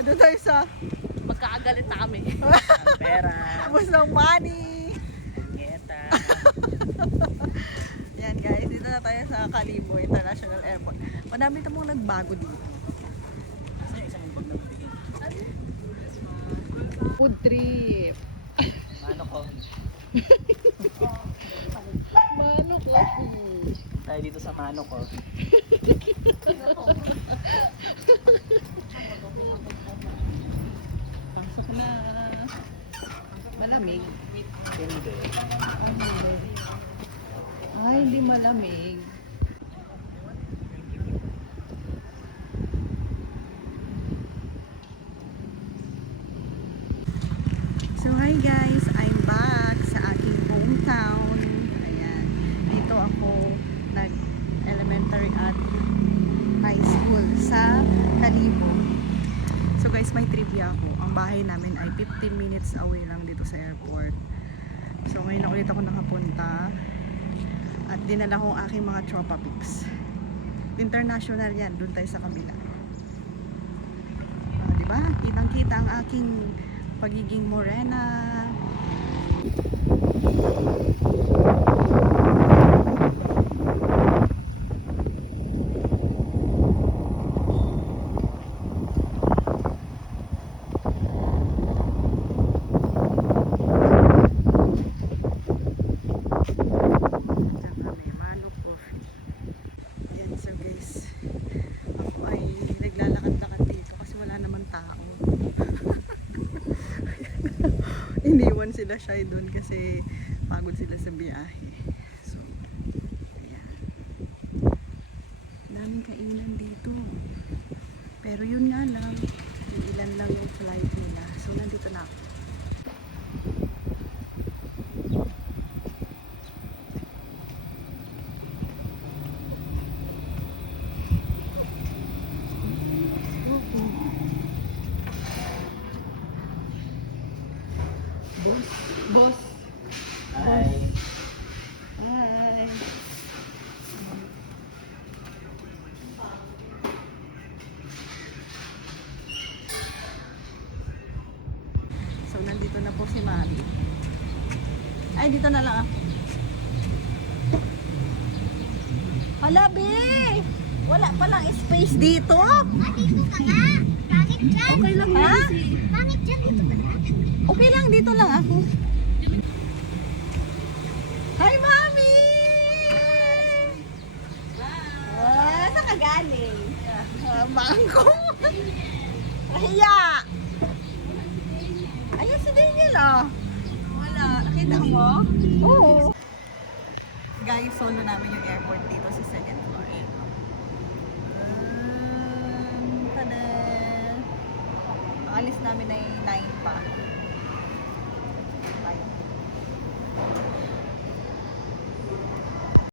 Doon tayo sa Magkakagalit na kami. Pera. Tapos ng money. Ngeta. Yan guys, dito na tayo sa Kalibo International Airport. Madami namang nagbago dito. Kasi yung isang bag na mabigyan. Food trip. Mano ko. Mano coffee. Tayo dito sa Mano ko. Pasok na. Malamig. Hindi. Ay, hindi malamig. So hi guys, I'm back sa aking hometown. Ayan, dito ako nag-elementary at high school sa Kalibo. So guys, may trivia ako. Ang bahay namin ay 15 minutes away lang dito sa airport. So ngayon na ulit ako nakapunta at dinala ko ang aking mga tropa pics. International yan, doon tayo sa kabila. Diba? Kitang-kita ang aking pagiging morena. Ayan, so guys, ako ay naglalakad-lakad dito kasi wala naman tao. Iniwan sila siya doon kasi pagod sila sa biyahe. So, ayan. Daming kainan dito. Pero yun nga lang, yung ilan lang yung flight nila. So, nandito na ako. Boss. Hi. Hi. So, nandito na po si Mami. Ay, dito na lang ako. Hala, be! Wala palang space dito. Dito ka nga. Pangit dyan. Okay lang ha? Pangit dyan. Dito ka nga. Okay lang, dito lang ako. Hi, Mami! Saan ka galing? Bangko. Mahiya! Ayan si Daniel ah. Wala. Nakita mo? Oo. Guys, solo namin yung airport dito sa second floor.